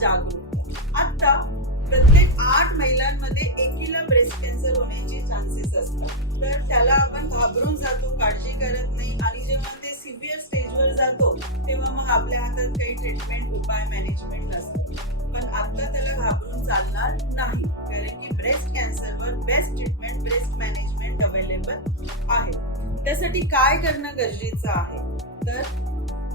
जागरूकता. आता प्रत्येक 8 महिलांमध्ये एकीला ब्रेस्ट कॅन्सर होण्याचे चान्सेस असतात. तर त्याला आपण घाबरून जातो, काळजी करत नाही आणि जेव्हा ते सिव्हिअर स्टेजवर जातो तेव्हा मग आपल्या हातात काही ट्रीटमेंट, उपाय, मॅनेजमेंट नसतं. पण आता त्याला घाबरून चालणार नाही, कारण की ब्रेस्ट कॅन्सरवर best treatment, best management available आहे. त्यासाठी काय करणं गरजेचं आहे, तर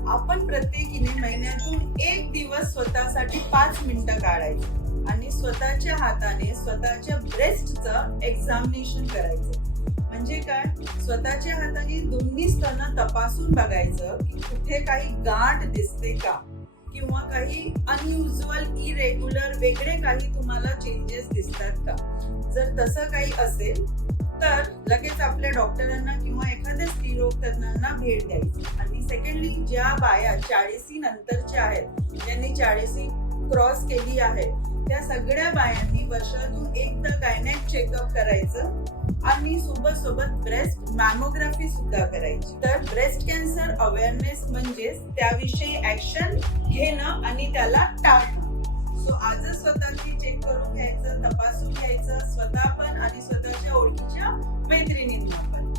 आपण प्रत्येकीने महिन्यातून 1 दिवस स्वतःसाठी 5 मिनिटं काढायची आणि स्वतःच्या हाताने स्वतःच्या ब्रेस्टचं एक्झामिनेशन करायचं. म्हणजे काय, स्वतःच्या हाताने दोन्ही स्तन तपासून बघायचं की कुठे काही गाठ दिसते का किंवा काही अनयुज्युअल, इरेग्युलर, वेगळे काही तुम्हाला चेंजेस दिसतात का. जर तसं काही असेल तर लगेच आपल्या डॉक्टरांना किंवा एखाद्या स्त्रीरोग तज्ञांना भेट द्यायची. आणि सेकंडली, ज्या बाया 40 नंतरच्या आहेत, ज्यांनी 40 क्रॉस केली आहे, त्या सगळ्या बायांनी वर्षातून एकदा गायनेक चेकअप करायचं आणि सोबत ब्रेस्ट मॅमोग्राफी सुद्धा करायची. तर ब्रेस्ट कॅन्सर अवेअरनेस म्हणजे त्याविषयी ऍक्शन घेणं आणि त्याला टाळणं. सो आजच स्वतःची चेक करून घ्यायचं, तपासून घ्यायचं, स्वतः पण आणि स्वतःच्या ओळखीच्या मैत्रिणींना पण.